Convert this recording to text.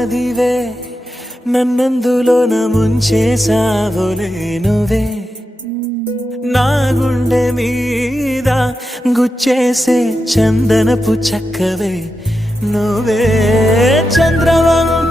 నదివే నన్నందులోన ముంచేసావులే నువ్వే నా గుండె మీద గుచ్చేసే చందనపు చక్కవే నువ్వే చంద్రవంక